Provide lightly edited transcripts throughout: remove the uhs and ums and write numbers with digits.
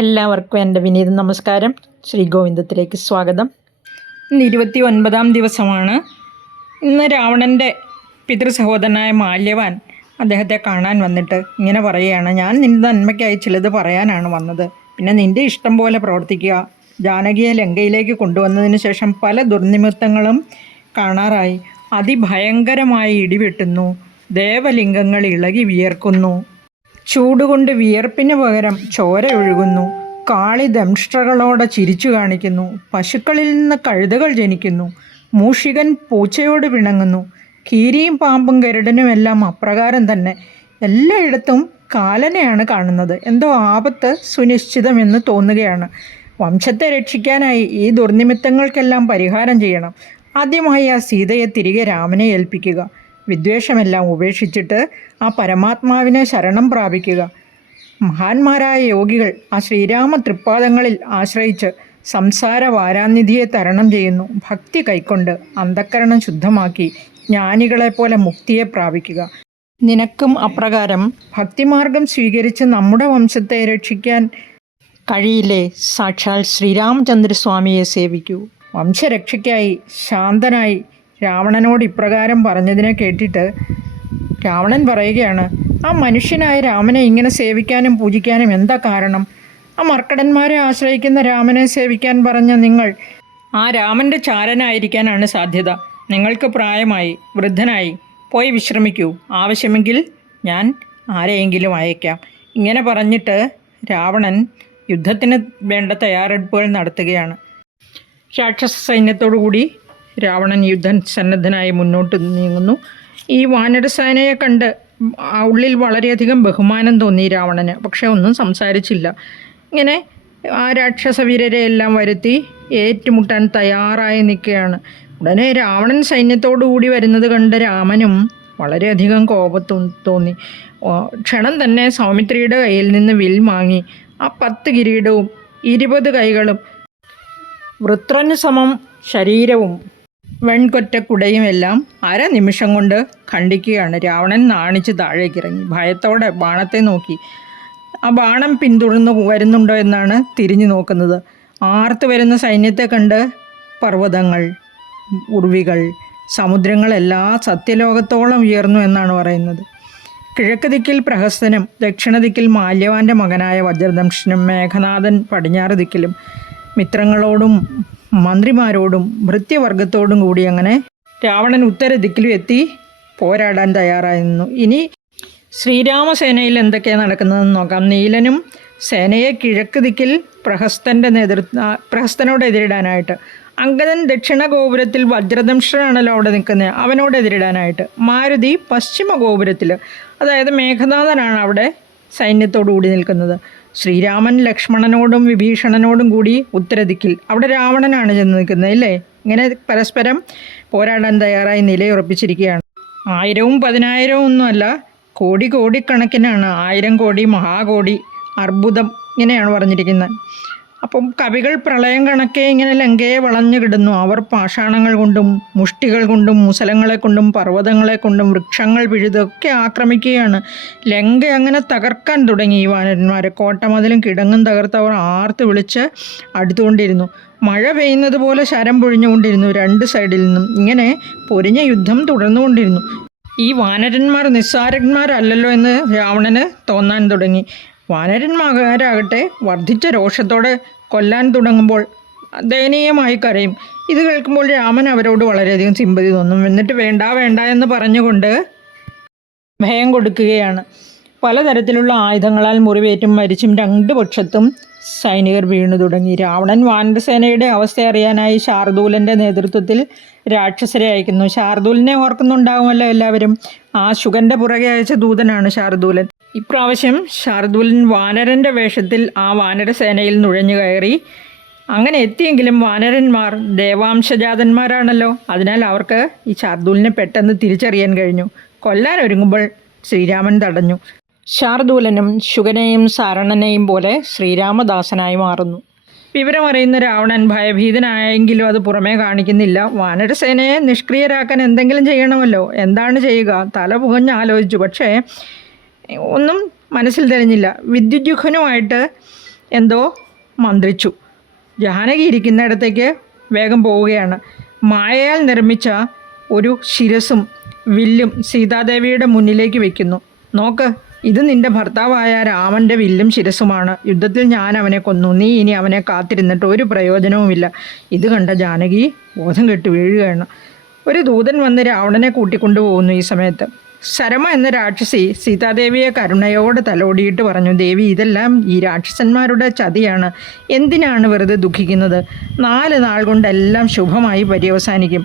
എല്ലാവർക്കും എൻ്റെ വിനീത നമസ്കാരം. ശ്രീഗോവിന്ദത്തിലേക്ക് സ്വാഗതം. ഇന്ന് 29-ാം ദിവസമാണ്. ഇന്ന് രാവണൻ്റെ പിതൃസഹോദരനായ മാല്യവാൻ അദ്ദേഹത്തെ കാണാൻ വന്നിട്ട് ഇങ്ങനെ പറയുകയാണ്, ഞാൻ നിന്റെ നന്മയ്ക്കായി ചിലത് പറയാനാണ് വന്നത്. പിന്നെ നിൻ്റെ ഇഷ്ടം പോലെ പ്രവർത്തിക്കുക. ജാനകിയെ ലങ്കയിലേക്ക് കൊണ്ടുവന്നതിന് ശേഷം പല ദുർനിമിത്തങ്ങളും കാണാറായി. അതിഭയങ്കരമായി ഇടിവെട്ടുന്നു. ദേവലിംഗങ്ങൾ ഇളകി വിയർക്കുന്നു. ചൂടുകൊണ്ട് വിയർപ്പിന് പകരം ചോര ഒഴുകുന്നു. കാളി ദംഷ്ട്രകളോടെ ചിരിച്ചു കാണിക്കുന്നു. പശുക്കളിൽ നിന്ന് കഴുതകൾ ജനിക്കുന്നു. മൂഷികൻ പൂച്ചയോട് പിണങ്ങുന്നു. കീരിയും പാമ്പും ഗരുഡനുമെല്ലാം അപ്രകാരം തന്നെ. എല്ലായിടത്തും കാലനെയാണ് കാണുന്നത്. എന്തോ ആപത്ത് സുനിശ്ചിതമെന്ന് തോന്നുകയാണ്. വംശത്തെ രക്ഷിക്കാനായി ഈ ദുർനിമിത്തങ്ങൾക്കെല്ലാം പരിഹാരം ചെയ്യണം. ആദ്യമായി ആ സീതയെ തിരികെ രാമനെ ഏൽപ്പിക്കുക. വിദ്വേഷമെല്ലാം ഉപേക്ഷിച്ചിട്ട് ആ പരമാത്മാവിനെ ശരണം പ്രാപിക്കുക. മഹാന്മാരായ യോഗികൾ ആ ശ്രീരാമ തൃപ്പാദങ്ങളിൽ ആശ്രയിച്ച് സംസാര വാരാനിധിയെ തരണം ചെയ്യുന്നു. ഭക്തി കൈക്കൊണ്ട് അന്ധക്കരണം ശുദ്ധമാക്കി ജ്ഞാനികളെപ്പോലെ മുക്തിയെ പ്രാപിക്കുക. നിനക്കും അപ്രകാരം ഭക്തിമാർഗം സ്വീകരിച്ച് നമ്മുടെ വംശത്തെ രക്ഷിക്കാൻ കഴിയില്ലേ? സാക്ഷാൽ ശ്രീരാമചന്ദ്രസ്വാമിയെ സേവിക്കൂ. വംശരക്ഷയ്ക്കായി ശാന്തനായി രാവണനോട് ഇപ്രകാരം പറഞ്ഞതിനെ കേട്ടിട്ട് രാവണൻ പറയുകയാണ്, ആ മനുഷ്യനായ രാമനെ ഇങ്ങനെ സേവിക്കാനും പൂജിക്കാനും എന്താ കാരണം? ആ മർക്കടന്മാരെ ആശ്രയിക്കുന്ന രാമനെ സേവിക്കാൻ പറഞ്ഞ നിങ്ങൾ ആ രാമൻ്റെ ചാരനായിരിക്കാനാണ് സാധ്യത. നിങ്ങൾക്ക് പ്രായമായി, വൃദ്ധനായി, പോയി വിശ്രമിക്കൂ. ആവശ്യമെങ്കിൽ ഞാൻ ആരെയെങ്കിലും അയക്കാം. ഇങ്ങനെ പറഞ്ഞിട്ട് രാവണൻ യുദ്ധത്തിന് വേണ്ട തയ്യാറെടുപ്പുകൾ നടത്തുകയാണ്. രാക്ഷസ സൈന്യത്തോടുകൂടി രാവണൻ യുദ്ധസന്നദ്ധനായി മുന്നോട്ട് നീങ്ങുന്നു. ഈ വാനരസേനയെ കണ്ട് ഉള്ളിൽ വളരെയധികം ബഹുമാനം തോന്നി രാവണന്. പക്ഷേ ഒന്നും സംസാരിച്ചില്ല. ഇങ്ങനെ ആ രാക്ഷസവീരരെ എല്ലാം വരുത്തി ഏറ്റുമുട്ടാൻ തയ്യാറായി നിൽക്കുകയാണ്. ഉടനെ രാവണൻ സൈന്യത്തോടുകൂടി വരുന്നത് കണ്ട് രാമനും വളരെയധികം കോപം തോന്നി. ക്ഷണം തന്നെ സൗമിത്രിയുടെ കയ്യിൽ നിന്ന് വിൽ വാങ്ങി ആ 10 കിരീടവും 20 കൈകളും വൃത്രന് സമം ശരീരവും വെൺകൊറ്റക്കുടയും എല്ലാം നിമിഷം കൊണ്ട് ഖണ്ഡിക്കുകയാണ്. രാവണൻ നാണിച്ച് താഴേക്കിറങ്ങി ഭയത്തോടെ ബാണത്തെ നോക്കി. ആ ബാണം പിന്തുടർന്ന് വരുന്നുണ്ടോ എന്നാണ് തിരിഞ്ഞു നോക്കുന്നത്. ആർത്തു വരുന്ന സൈന്യത്തെ കണ്ട് പർവ്വതങ്ങൾ, ഉർവികൾ, സമുദ്രങ്ങളെല്ലാം സത്യലോകത്തോളം ഉയർന്നു എന്നാണ് പറയുന്നത്. കിഴക്ക് ദിക്കിൽ പ്രഹസ്തനും ദക്ഷിണ ദിക്കിൽ മാല്യവാൻ്റെ മകനായ വജ്രദംഷ്ടനും മേഘനാഥൻ പടിഞ്ഞാറ് ദിക്കിലും മിത്രങ്ങളോടും മന്ത്രിമാരോടും ഭൃത്യവർഗത്തോടും കൂടി അങ്ങനെ രാവണൻ ഉത്തര ദിക്കിലും എത്തി പോരാടാൻ തയ്യാറായി നിന്നു. ഇനി ശ്രീരാമസേനയിൽ എന്തൊക്കെയാണ് നടക്കുന്നതെന്ന് നോക്കാം. നീലനും സേനയെ കിഴക്ക് ദിക്കിൽ പ്രഹസ്തനോട് എതിരിടാനായിട്ട്, അങ്കദൻ ദക്ഷിണ ഗോപുരത്തിൽ വജ്രദംഷ്ടനാണല്ലോ അവിടെ നിൽക്കുന്നത്, അവനോട് എതിരിടാനായിട്ട്, മാരുതി പശ്ചിമ ഗോപുരത്തിൽ, അതായത് മേഘനാഥനാണ് അവിടെ സൈന്യത്തോടു കൂടി നിൽക്കുന്നത്. ശ്രീരാമൻ ലക്ഷ്മണനോടും വിഭീഷണനോടും കൂടി ഉത്തരദിക്കിൽ, അവിടെ രാവണനാണ് ചെന്ന് നിൽക്കുന്നത് അല്ലേ. ഇങ്ങനെ പരസ്പരം പോരാടാൻ തയ്യാറായി നിലയുറപ്പിച്ചിരിക്കുകയാണ്. 1000-ഉം 10,000-ഉം ഒന്നുമല്ല, കോടിക്കണക്കിനാണ്. 1000 കോടി, മഹാകോടി, അർബുദം, ഇങ്ങനെയാണ് പറഞ്ഞിരിക്കുന്നത്. അപ്പം കവികൾ പ്രളയം കണക്കെ ഇങ്ങനെ ലങ്കയെ വളഞ്ഞു കിടന്നു. അവർ പാഷാണങ്ങൾ കൊണ്ടും മുഷ്ടികൾ കൊണ്ടും മുസലങ്ങളെ കൊണ്ടും പർവ്വതങ്ങളെ കൊണ്ടും വൃക്ഷങ്ങൾ പിഴുതൊക്കെ ആക്രമിക്കുകയാണ്. ലങ്ക അങ്ങനെ തകർക്കാൻ തുടങ്ങി. ഈ വാനരന്മാരെ കോട്ടമതിലും കിടങ്ങും തകർത്തവർ ആർത്ത് വിളിച്ച് അടുത്തുകൊണ്ടിരുന്നു. മഴ പെയ്യുന്നത് പോലെ ശരം പൊഴിഞ്ഞുകൊണ്ടിരുന്നു 2 സൈഡിൽ നിന്നും. ഇങ്ങനെ പൊരിഞ്ഞ യുദ്ധം തുടർന്നുകൊണ്ടിരുന്നു. ഈ വാനരന്മാർ നിസ്സാരന്മാരല്ലല്ലോ എന്ന് രാവണന് തോന്നാൻ തുടങ്ങി. വാനരന്മാരാകട്ടെ വർദ്ധിച്ച രോഷത്തോടെ കൊല്ലാൻ തുടങ്ങുമ്പോൾ ദയനീയമായി കരയും. ഇത് കേൾക്കുമ്പോൾ രാമൻ അവരോട് വളരെയധികം സിമ്പതി തോന്നും. എന്നിട്ട് വേണ്ട എന്ന് പറഞ്ഞുകൊണ്ട് ഭയം കൊടുക്കുകയാണ്. പലതരത്തിലുള്ള ആയുധങ്ങളാൽ മുറിവേറ്റും മരിച്ചും 2 പക്ഷത്തും സൈനികർ വീണു തുടങ്ങി. രാവണൻ വാനരസേനയുടെ അവസ്ഥ അറിയാനായി ശാർദൂലൻ്റെ നേതൃത്വത്തിൽ രാക്ഷസരെ അയക്കുന്നു. ശാർദൂലിനെ ഓർക്കുന്നുണ്ടാകുമല്ലോ എല്ലാവരും. ആ ശുകൻ്റെ പുറകെ അയച്ച ദൂതനാണ് ശാർദൂലൻ. ഇപ്രാവശ്യം ശാർദൂലൻ വാനരൻ്റെ വേഷത്തിൽ ആ വാനരസേനയിൽ നുഴഞ്ഞു കയറി. അങ്ങനെ എത്തിയെങ്കിലും വാനരന്മാർ ദേവാംശജാതന്മാരാണല്ലോ. അതിനാൽ അവർക്ക് ഈ ശാർദൂലിനെ പെട്ടെന്ന് തിരിച്ചറിയാൻ കഴിഞ്ഞു. കൊല്ലാൻ ഒരുങ്ങുമ്പോൾ ശ്രീരാമൻ തടഞ്ഞു. ശാർദൂലനും ശുകനെയും സാരണനെയും പോലെ ശ്രീരാമദാസനായി മാറുന്നു. വിവരമറിയുന്ന രാവണൻ ഭയഭീതനായെങ്കിലും അത് പുറമേ കാണിക്കുന്നില്ല. വാനരസേനയെ നിഷ്ക്രിയരാക്കാൻ എന്തെങ്കിലും ചെയ്യണമല്ലോ. എന്താണ് ചെയ്യുക? തല പുകഞ്ഞ് ആലോചിച്ചു. പക്ഷേ ഒന്നും മനസ്സിൽ തെളിഞ്ഞില്ല. വിദ്യുജുഖനുമായിട്ട് എന്തോ മന്ത്രിച്ചു. ജാനകി ഇരിക്കുന്നിടത്തേക്ക് വേഗം പോവുകയാണ്. മായയാൽ നിർമ്മിച്ച ഒരു ശിരസും വില്ലും സീതാദേവിയുടെ മുന്നിലേക്ക് വെക്കുന്നു. നോക്ക്, ഇത് നിന്റെ ഭർത്താവായ രാമൻ്റെ വില്ലും ശിരസുമാണ്. യുദ്ധത്തിൽ ഞാൻ അവനെ കൊന്നു. നീ ഇനി അവനെ കാത്തിരുന്നിട്ട് ഒരു പ്രയോജനവുമില്ല. ഇത് കണ്ട ജാനകി ബോധം കെട്ട് വീഴുകയാണ്. ഒരു ദൂതൻ വന്ന് രാവണനെ കൂട്ടിക്കൊണ്ടുപോകുന്നു. ഈ സമയത്ത് ശരമ എന്ന രാക്ഷസി സീതാദേവിയെ കരുണയോടെ തലോടിയിട്ട് പറഞ്ഞു, ദേവി, ഇതെല്ലാം ഈ രാക്ഷസന്മാരുടെ ചതിയാണ്. എന്തിനാണ് വെറുതെ ദുഃഖിക്കുന്നത്? 4 നാൾ കൊണ്ടെല്ലാം ശുഭമായി പര്യവസാനിക്കും.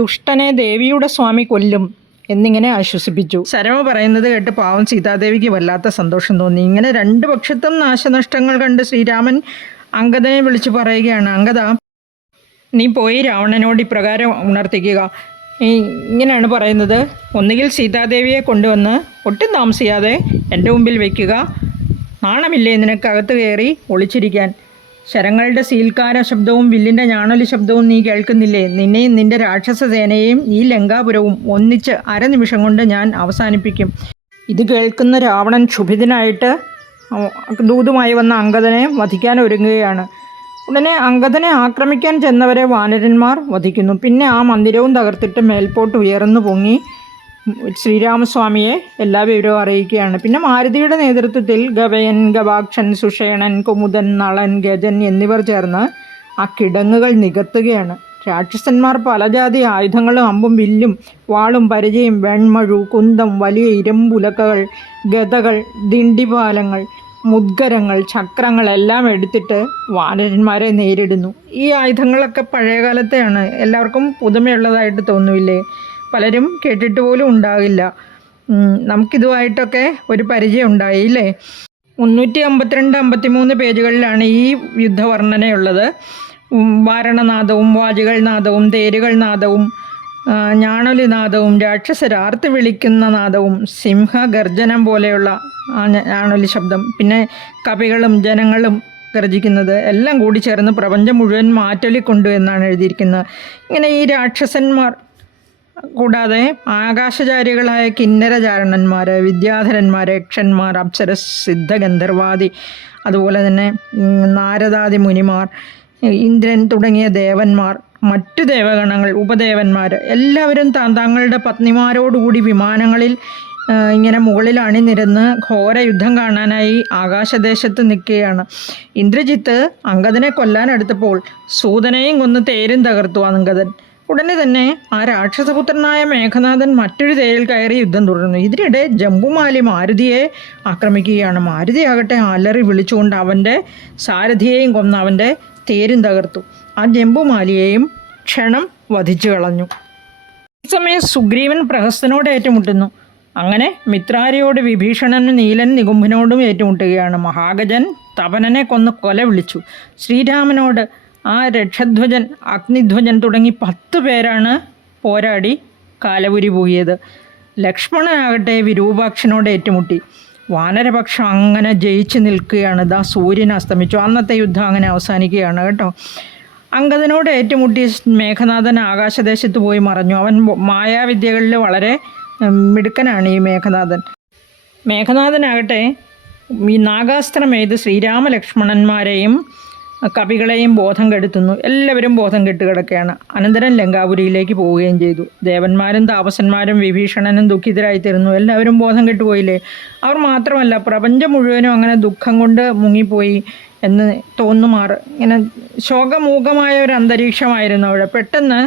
ദുഷ്ടനെ ദേവിയുടെ സ്വാമി കൊല്ലും എന്നിങ്ങനെ ആശ്വസിപ്പിച്ചു. ശരമ പറയുന്നത് കേട്ട് പാവം സീതാദേവിക്ക് വല്ലാത്ത സന്തോഷം തോന്നി. ഇങ്ങനെ 2 പക്ഷത്തും നാശനഷ്ടങ്ങൾ കണ്ട് ശ്രീരാമൻ അംഗദനെ വിളിച്ചു പറയുകയാണ്, അംഗദ, നീ പോയി രാവണനോട് ഇപ്രകാരം ഉണർത്തിക്കുക. ഇങ്ങനെയാണ് പറയുന്നത്, ഒന്നുകിൽ സീതാദേവിയെ കൊണ്ടുവന്ന് ഒട്ടും താമസിയാതെ എൻ്റെ മുമ്പിൽ വയ്ക്കുക. നാണമില്ലേ നിനക്കകത്ത് കയറി ഒളിച്ചിരിക്കാൻ? ശരങ്ങളുടെ സീൽക്കാര ശബ്ദവും വില്ലിൻ്റെ ഞാണൊലി ശബ്ദവും നീ കേൾക്കുന്നില്ലേ? നിന്നെയും നിൻ്റെ രാക്ഷസ സേനയെയും ഈ ലങ്കാപുരവും ഒന്നിച്ച് 1/2 നിമിഷം കൊണ്ട് ഞാൻ അവസാനിപ്പിക്കും. ഇത് കേൾക്കുന്ന രാവണൻ ക്ഷുഭിതനായിട്ട് ദൂതുമായി വന്ന അംഗദനെ വധിക്കാൻ ഒരുങ്ങുകയാണ്. ഉടനെ അംഗദനെ ആക്രമിക്കാൻ ചെന്നവരെ വാനരന്മാർ വധിക്കുന്നു. പിന്നെ ആ മന്ദിരവും തകർത്തിട്ട് മേൽപോട്ട് ഉയർന്നു പൊങ്ങി ശ്രീരാമസ്വാമിയെ എല്ലാ വിവരവും അറിയിക്കുകയാണ്. പിന്നെ മാരുതിയുടെ നേതൃത്വത്തിൽ ഗവയൻ, ഗവാക്ഷൻ, സുഷേണൻ, കുമുദൻ, നളൻ, ഗജൻ എന്നിവർ ചേർന്ന് ആ കിടങ്ങുകൾ നികത്തുകയാണ്. രാക്ഷസന്മാർ പലജാതി ആയുധങ്ങളും അമ്പും വില്ലും വാളും പരിചയും വെൺമഴു, കുന്തം, വലിയ ഇരുമ്പുലക്കകൾ, ഗദകൾ, ദിണ്ടിപാലങ്ങൾ, മുദ്ഗരങ്ങൾ, ചക്രങ്ങൾ എല്ലാം എടുത്തിട്ട് വാനരന്മാരെ നേരിടുന്നു. ഈ ആയുധങ്ങളൊക്കെ പഴയകാലത്തെയാണ്. എല്ലാവർക്കും പുതുമയുള്ളതായിട്ട് തോന്നുന്നില്ലേ? പലരും കേട്ടിട്ട് പോലും ഉണ്ടാകില്ല. നമുക്കിതുമായിട്ടൊക്കെ ഒരു പരിചയം ഉണ്ടായില്ലേ? 352-53 പേജുകളിലാണ് ഈ യുദ്ധവർണ്ണനയുള്ളത്. വാരണനാദവും വാജികൾ നാദവും തേരുകൾ നാദവും ഞാണൊലി നാദവും രാക്ഷസരാർത്ത് വിളിക്കുന്ന നാദവും സിംഹഗർജനം പോലെയുള്ള ഞാണൊലി ശബ്ദം, പിന്നെ കവികളും ജനങ്ങളും ഗർജിക്കുന്നത് എല്ലാം കൂടി ചേർന്ന് പ്രപഞ്ചം മുഴുവൻ മാറ്റൊലിക്കൊണ്ടു എന്നാണ് എഴുതിയിരിക്കുന്നത്. ഇങ്ങനെ ഈ രാക്ഷസന്മാർ കൂടാതെ ആകാശചാരികളായ കിന്നരചാരണന്മാർ, വിദ്യാധരന്മാർ, യക്ഷന്മാർ, അപ്സരസ്, സിദ്ധഗന്ധർവാദി, അതുപോലെ തന്നെ നാരദാദി മുനിമാർ, ഇന്ദ്രൻ തുടങ്ങിയ ദേവന്മാർ, മറ്റു ദേവഗണങ്ങൾ, ഉപദേവന്മാർ എല്ലാവരും തങ്ങളുടെ പത്നിമാരോടുകൂടി വിമാനങ്ങളിൽ ഇങ്ങനെ മുകളിൽ അണിനിരന്ന് ഘോര യുദ്ധം കാണാനായി ആകാശദേശത്ത് നിൽക്കുകയാണ്. ഇന്ദ്രജിത്ത് അംഗദനെ കൊല്ലാനെടുത്തപ്പോൾ സൂതനെയും കൊന്ന് തേരും തകർത്തു അംഗദൻ. ഉടനെ തന്നെ ആ രാക്ഷസപുത്രനായ മേഘനാഥൻ മറ്റൊരു തേരിൽ കയറി യുദ്ധം തുടർന്നു. ഇതിനിടെ ജംബുമാലി മാരുതിയെ ആക്രമിക്കുകയാണ്. മാരുതിയാകട്ടെ അലറി വിളിച്ചുകൊണ്ട് അവൻ്റെ സാരഥിയെയും കൊന്ന് അവൻ്റെ തേരും തകർത്തു. ആ ജംബുമാലിയെയും ക്ഷണം വധിച്ചു കളഞ്ഞു. ഈ സമയം സുഗ്രീവൻ പ്രഹസ്തനോട് ഏറ്റുമുട്ടുന്നു. അങ്ങനെ മിത്രാരിയോട് വിഭീഷണനും നീലൻ നികുംഭനോടും ഏറ്റുമുട്ടുകയാണ്. മഹാഗജൻ തപനനെ കൊന്ന് കൊല വിളിച്ചു. ശ്രീരാമനോട് ആ രക്ഷധ്വജൻ, അഗ്നിധ്വജൻ തുടങ്ങി 10 പേരാണ് പോരാടി കാലപുരി പോയത്. ലക്ഷ്മണനാകട്ടെ വിരൂപാക്ഷനോട് ഏറ്റുമുട്ടി. വാനരപക്ഷം അങ്ങനെ ജയിച്ചു നിൽക്കുകയാണ്. ദാ സൂര്യൻ അസ്തമിച്ചു. അന്നത്തെ യുദ്ധം അങ്ങനെ അവസാനിക്കുകയാണ് കേട്ടോ. അംഗദനോട് ഏറ്റുമുട്ടി മേഘനാഥൻ ആകാശദേശത്ത് പോയി മറഞ്ഞു. അവൻ മായാവിദ്യകളിൽ വളരെ മിടുക്കനാണ് ഈ മേഘനാഥൻ. മേഘനാഥനാകട്ടെ ഈ നാഗാസ്ത്രം എയ്ത് ശ്രീരാമലക്ഷ്മണന്മാരെയും കവികളെയും ബോധം കെടുത്തുന്നു. എല്ലാവരും ബോധം കെട്ട് കിടക്കുകയാണ്. അനന്തരം ലങ്കാപുരിയിലേക്ക് പോവുകയും ചെയ്തു. ദേവന്മാരും താപസന്മാരും വിഭീഷണനും ദുഃഖിതരായിത്തീർന്നു. എല്ലാവരും ബോധം കെട്ടുപോയില്ലേ? അവർ മാത്രമല്ല, പ്രപഞ്ചം മുഴുവനും അങ്ങനെ ദുഃഖം കൊണ്ട് മുങ്ങിപ്പോയി എന്ന് തോന്നുമാറ് ഇങ്ങനെ ശോകമൂകമായ ഒരു അന്തരീക്ഷമായിരുന്നു അവിടെ. പെട്ടെന്ന്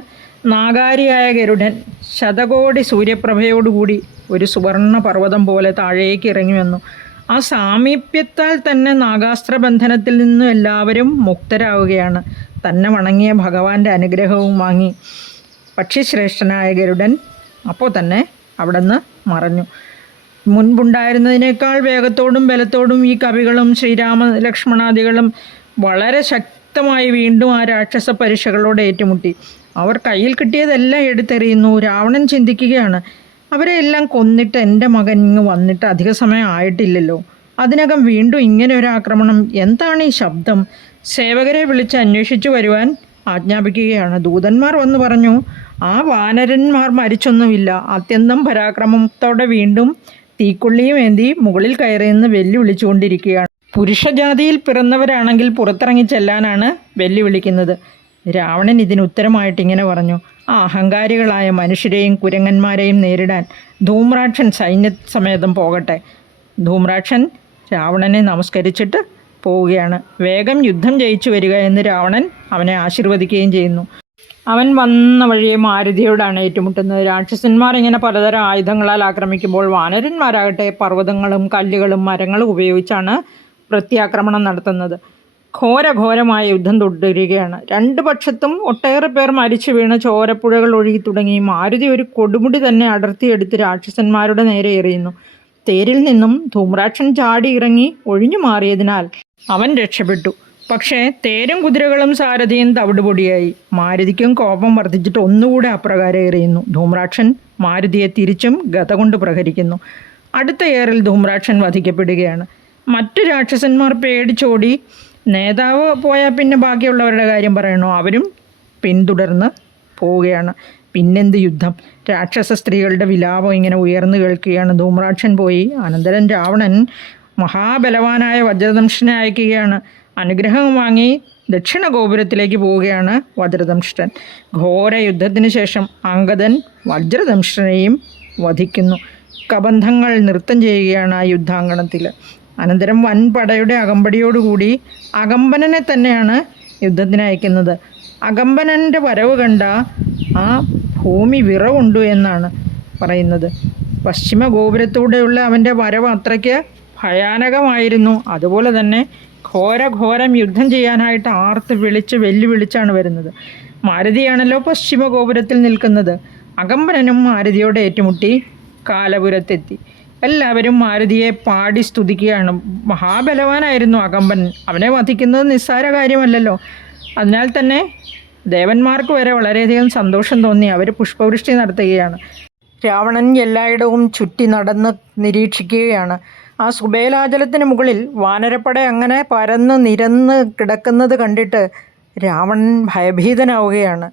നാഗാരിയായ ഗരുഡൻ ശതകോടി സൂര്യപ്രഭയോടുകൂടി ഒരു സുവർണ പർവ്വതം പോലെ താഴേക്ക് ഇറങ്ങി വന്നു. ആ സാമീപ്യത്താൽ തന്നെ നാഗാസ്ത്രബന്ധനത്തിൽ നിന്നും എല്ലാവരും മുക്തരാവുകയാണ്. തന്നെ വണങ്ങിയ ഭഗവാന്റെ അനുഗ്രഹവും വാങ്ങി പക്ഷിശ്രേഷ്ഠനായ ഗരുഡൻ അപ്പോൾ തന്നെ അവിടെ നിന്ന് മറഞ്ഞു. മുൻപുണ്ടായിരുന്നതിനേക്കാൾ വേഗത്തോടും ബലത്തോടും ഈ കവികളും ശ്രീരാമ ലക്ഷ്മണാദികളും വളരെ ശക്തമായി വീണ്ടും ആ രാക്ഷസ പരീക്ഷകളോട് ഏറ്റുമുട്ടി. അവർ കയ്യിൽ കിട്ടിയതെല്ലാം എടുത്തെറിയുന്നു. രാവണൻ ചിന്തിക്കുകയാണ്, അവരെ എല്ലാം കൊന്നിട്ട് എൻ്റെ മകൻ ഇങ്ങ് വന്നിട്ട് അധിക സമയം ആയിട്ടില്ലല്ലോ, അതിനകം വീണ്ടും ഇങ്ങനെ ഒരു ആക്രമണം. എന്താണ് ഈ ശബ്ദം? സേവകരെ വിളിച്ച് അന്വേഷിച്ചു വരുവാൻ ആജ്ഞാപിക്കുകയാണ്. ദൂതന്മാർ വന്ന് പറഞ്ഞു, ആ വാനരന്മാർ മരിച്ചൊന്നുമില്ല. അത്യന്തം പരാക്രമത്തോടെ വീണ്ടും തീക്കൊള്ളിയും ഏന്തി മുകളിൽ കയറിയെന്ന് വെല്ലുവിളിച്ചുകൊണ്ടിരിക്കുകയാണ്. പുരുഷജാതിയിൽ പിറന്നവരാണെങ്കിൽ പുറത്തിറങ്ങി ചെല്ലാനാണ് വെല്ലുവിളിക്കുന്നത്. രാവണൻ ഇതിന് ഉത്തരമായിട്ട് ഇങ്ങനെ പറഞ്ഞു: ആ അഹങ്കാരികളായ മനുഷ്യരെയും കുരങ്ങന്മാരെയും നേരിടാൻ ധൂമ്രാക്ഷൻ സൈന്യസമേതം പോകട്ടെ. ധൂമ്രാക്ഷൻ രാവണനെ നമസ്കരിച്ചിട്ട് പോവുകയാണ്. വേഗം യുദ്ധം ജയിച്ചു വരിക എന്ന് രാവണൻ അവനെ ആശീർവദിക്കുകയും ചെയ്യുന്നു. അവൻ വന്ന വഴിയെ മാരുതിയോടാണ് ഏറ്റുമുട്ടുന്നത്. രാക്ഷസന്മാർ ഇങ്ങനെ പലതരം ആയുധങ്ങളാൽ ആക്രമിക്കുമ്പോൾ വാനരന്മാരാകട്ടെ പർവ്വതങ്ങളും കല്ലുകളും മരങ്ങളും ഉപയോഗിച്ചാണ് പ്രത്യാക്രമണം നടത്തുന്നത്. ഘോരമായ യുദ്ധം തുടരുകയാണ്. രണ്ടു പക്ഷത്തും ഒട്ടേറെ പേർ മരിച്ചു വീണ് ചോരപ്പുഴകൾ ഒഴുകി തുടങ്ങി. മാരുതി ഒരു കൊടുമുടി തന്നെ അടർത്തിയെടുത്ത് രാക്ഷസന്മാരുടെ നേരെ എറിയുന്നു. തേരിൽ നിന്നും ധൂമ്രാക്ഷൻ ചാടി ഇറങ്ങി ഒഴിഞ്ഞു മാറിയതിനാൽ അവൻ രക്ഷപ്പെട്ടു. പക്ഷേ തേരും കുതിരകളും സാരഥിയും തവിടുപൊടിയായി. മാരുതിക്കും കോപം വർദ്ധിച്ചിട്ട് ഒന്നുകൂടെ അപ്രകാരം എറിയുന്നു. ധൂമ്രാക്ഷൻ മാരുതിയെ തിരിച്ചും ഗത കൊണ്ട് പ്രഹരിക്കുന്നു. അടുത്ത ഏറിൽ ധൂമ്രാക്ഷൻ വധിക്കപ്പെടുകയാണ്. മറ്റു രാക്ഷസന്മാർ പേടിച്ചോടി. നേതാവ് പോയാൽ പിന്നെ ബാക്കിയുള്ളവരുടെ കാര്യം പറയണോ? അവരും പിന്തുടർന്ന് പോവുകയാണ്. പിന്നെന്ത് യുദ്ധം! രാക്ഷസ സ്ത്രീകളുടെ വിലാപം ഇങ്ങനെ ഉയർന്നു കേൾക്കുകയാണ്. ധൂമ്രാക്ഷൻ പോയി. അനന്തരം രാവണൻ മഹാബലവാനായ വജ്രദംഷ്ടനെ അയക്കുകയാണ്. അനുഗ്രഹം വാങ്ങി ദക്ഷിണ ഗോപുരത്തിലേക്ക് പോവുകയാണ് വജ്രദംഷ്ടൻ. ഘോര യുദ്ധത്തിന് ശേഷം അംഗദൻ വജ്രദംഷ്ടനെയും വധിക്കുന്നു. കബന്ധങ്ങൾ നൃത്തം ചെയ്യുകയാണ് ആ യുദ്ധാങ്കണത്തിൽ. അനന്തരം വൻപടയുടെ അകമ്പടിയോടുകൂടി അകമ്പനനെ തന്നെയാണ് യുദ്ധത്തിന് അയക്കുന്നത്. അകമ്പനൻ്റെ വരവ് കണ്ട ആ ഭൂമി വിറവുണ്ടു എന്നാണ് പറയുന്നത്. പശ്ചിമ ഗോപുരത്തൂടെയുള്ള അവൻ്റെ വരവ് അത്രയ്ക്ക് ഭയാനകമായിരുന്നു. അതുപോലെ തന്നെ ഘോരം യുദ്ധം ചെയ്യാനായിട്ട് ആർത്ത് വിളിച്ച് വെല്ലുവിളിച്ചാണ് വരുന്നത്. മാരുതിയാണല്ലോ പശ്ചിമ ഗോപുരത്തിൽ നിൽക്കുന്നത്. അകമ്പനനും മാരുതിയോട് ഏറ്റുമുട്ടി കാലപുരത്തെത്തി. എല്ലാവരും മാരുതിയെ പാടി സ്തുതിക്കുകയാണ്. മഹാബലവാനായിരുന്നു അകമ്പനൻ. അവനെ വധിക്കുന്നത് നിസ്സാര കാര്യമല്ലല്ലോ. അതിനാൽ തന്നെ ദേവന്മാർക്ക് വരെ വളരെയധികം സന്തോഷം തോന്നി. അവർ പുഷ്പവൃഷ്ടി നടത്തുകയാണ്. രാവണൻ എല്ലായിടവും ചുറ്റി നടന്ന് നിരീക്ഷിക്കുകയാണ്. ആ സുബേലാചലത്തിന് മുകളിൽ വാനരപ്പട അങ്ങനെ പരന്ന് നിരന്ന് കിടക്കുന്നത് കണ്ടിട്ട് രാവണൻ ഭയഭീതനാവുകയാണ്.